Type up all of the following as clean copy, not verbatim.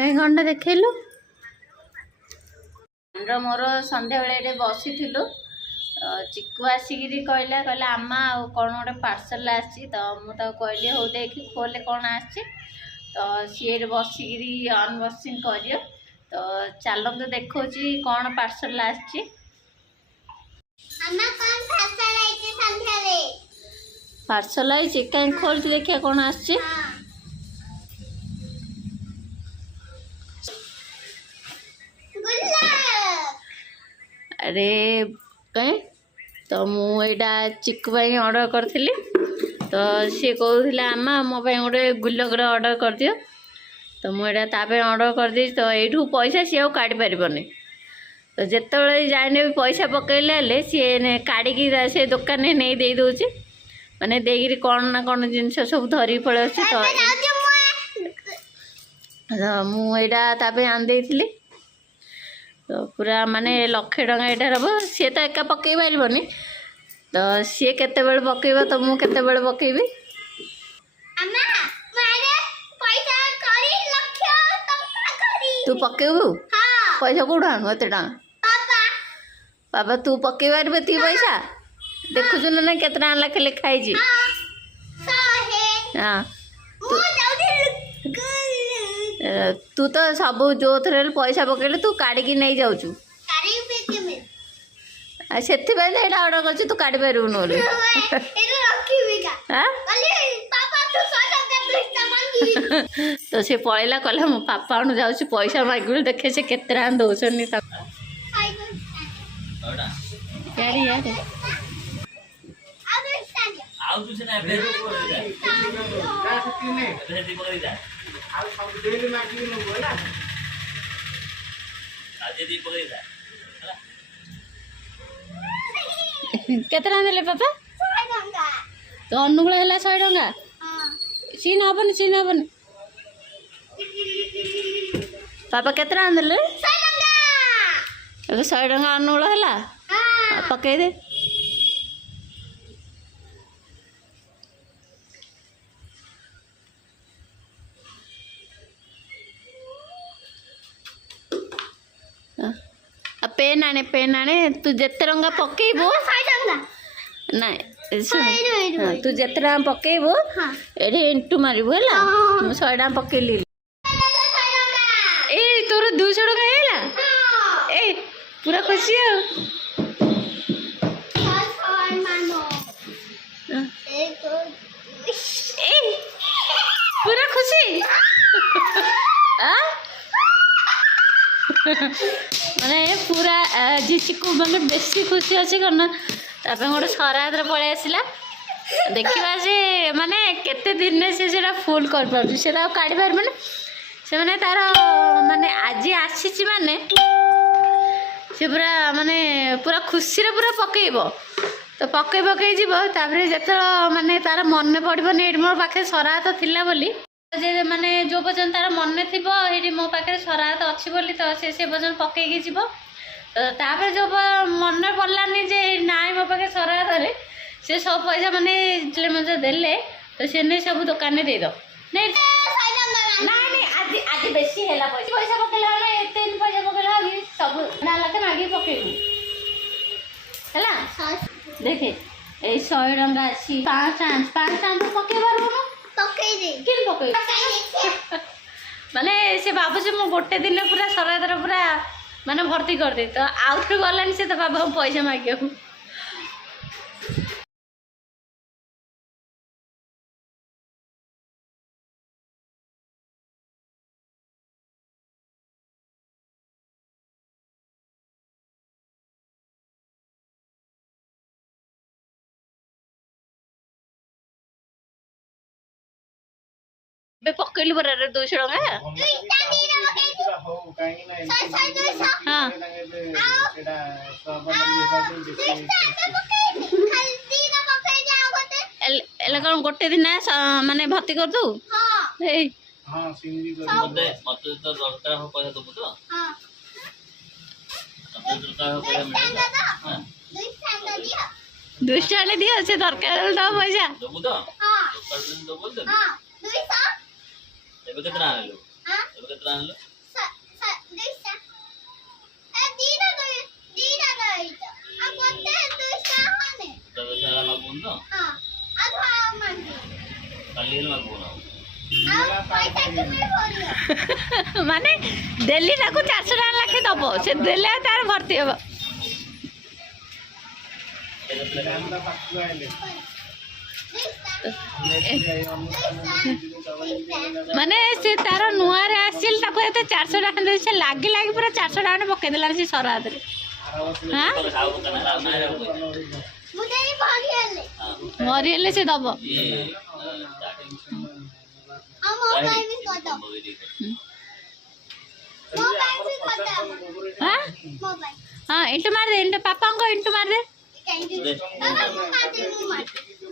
कहीं घंटा देखलु मोर संध्या बेले बसी चिकु आसिक कहला कहला आमा आ कौन गोटे पार्सल आसी तो मुझे कहली हूँ देख खोले कौन आसी तो सी बसिक अनबॉक्सिंग कर तो चलते देखो कौन पार्सल आसी पार्सल आई कहीं खोल देखिए कौन आसी अरे कहीं तो मुझा चिकु भाई ऑर्डर करी तो सी कहला आमा मो गोटे गुलगुला ऑर्डर कर दियो तो मुझा ऑर्डर कर दी तो यू पैसा सी काढ़ी पारनी तो जिते जाने भी पैसा पकड़े सी काढ़ी से दुकान में नहीं दे दूची माने देगी कौन ना कौन जिनस सब धरी पड़े तो मुझे आनी तो पूरा माने लक्षे टଙ୍କା एटार हम सी तो एका पकई पारबनी तो सी केते बेले पकईब तो मु केते बेले पकईबी तू पकईबू पैसा कौट आणु एते टଙ୍କା बाबा तू पकई पारे ती पैसा देखुच ना केते टଙ୍କା लाखे लिखाई हाँ तू तो सब जो थे पैसा पकड़े तू काढ़ी नहीं जाऊँ से ऑर्डर कर तू काढ़ी पारूँ तो सी पलैला कहला मो पापा अणु जाऊँ पैसा मांगे देखे से केते टଙ୍କା दौरान केते टଙ୍କା देले पापा तो अनुकूल है 100 टଙ୍କା सीन हबन पापा केते टଙ୍କା देले 100 टଙ୍କା अनुकूल है पकई दे पेन आने तू जिते टଙ୍କା पकईबू ना सुन तू जिते टଙ୍କା पकईबू ये इंटू मारू है 100 टଙ୍କା पकईली ए तोर 200 टଙ୍କା है ए पूरा खुशी पूरा खुशी माने पूरा जी चिकु माने बेसी खुशी अच्छे करना गोटे सराहत पलि आसला देखा से माने केते दिन से फुल कर काढ़ी पार मैंने से मैंने तार माने आज आसी माने से पूरा माने पूरा खुशी रे पूरा पकईब तो पकई जीव जो माने तार मन पड़ोनी मो पाखे सराहत थिला बोली जे माने जो पर्यटन तार मन थी ये मो पाखे सराहत अच्छी बोली तो से पर्यटन पकईकी जीव तो जो मन पड़लानी जे नाई मो पाखे सराहत से सब पैसा माने मुझे देले तो से नहीं सब दुकान में देद नहीं आज आज बेसी है पैसा पकड़ा एते पैसा पकड़ा सब ना लगे मागे पकईबू है देखे ये 100 टଙ୍କା अच्छी 5 टଙ୍କା पकई पारूँ माने से बाबू से मु गोटे दिन पूरा सरादर पूरा माने भर्ती कर दे तो आउ थे गलानी से तो बाबा पैसा मांगे पकड़ली बरा 200 टଙ୍କା कौन गोटे दिन माने भर्ती कर दू दुष्टा दियो से दरकार पैसा माने डेली 400 टका लाखे दब से देले तार भर्ती हम माने से तार नुआ रे आसिल ताको एते 400 टका दे से लागी लागी पूरा 400 टका पके देला से सर हाथ रे हां मरी हेले से दब हाँ इंटू मार दे इंटू पापा को इंटू मार दे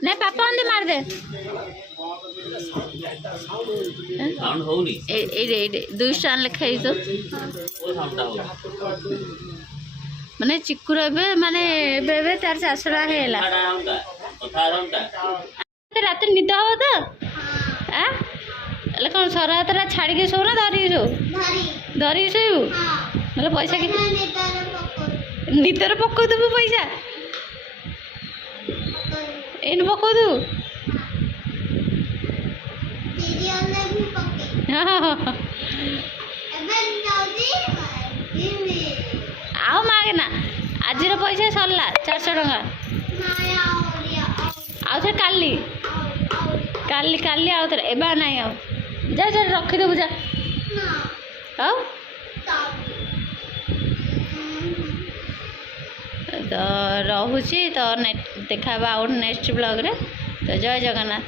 नहीं पापा दे मार दे साउंड होनी ए 200 लिखाई तो माने चिकुर एबे माने एबे 400 टका हेला रात निद हो तो हां ले कौन सर हाथ छाड़ी के सो ना धरी सो धरी सोबू मतलब पैसा के निदर पको देबू पैसा इन पको दू आओ मागे ना आज पैसा सरला 400 टका आउ थे काली काली काली आउ थे एबा नहीं आओ जा जा रखिदेबू जा आओ तो रोचे तो देखा नेक्स्ट ब्लॉग रे तो जय जगन्नाथ।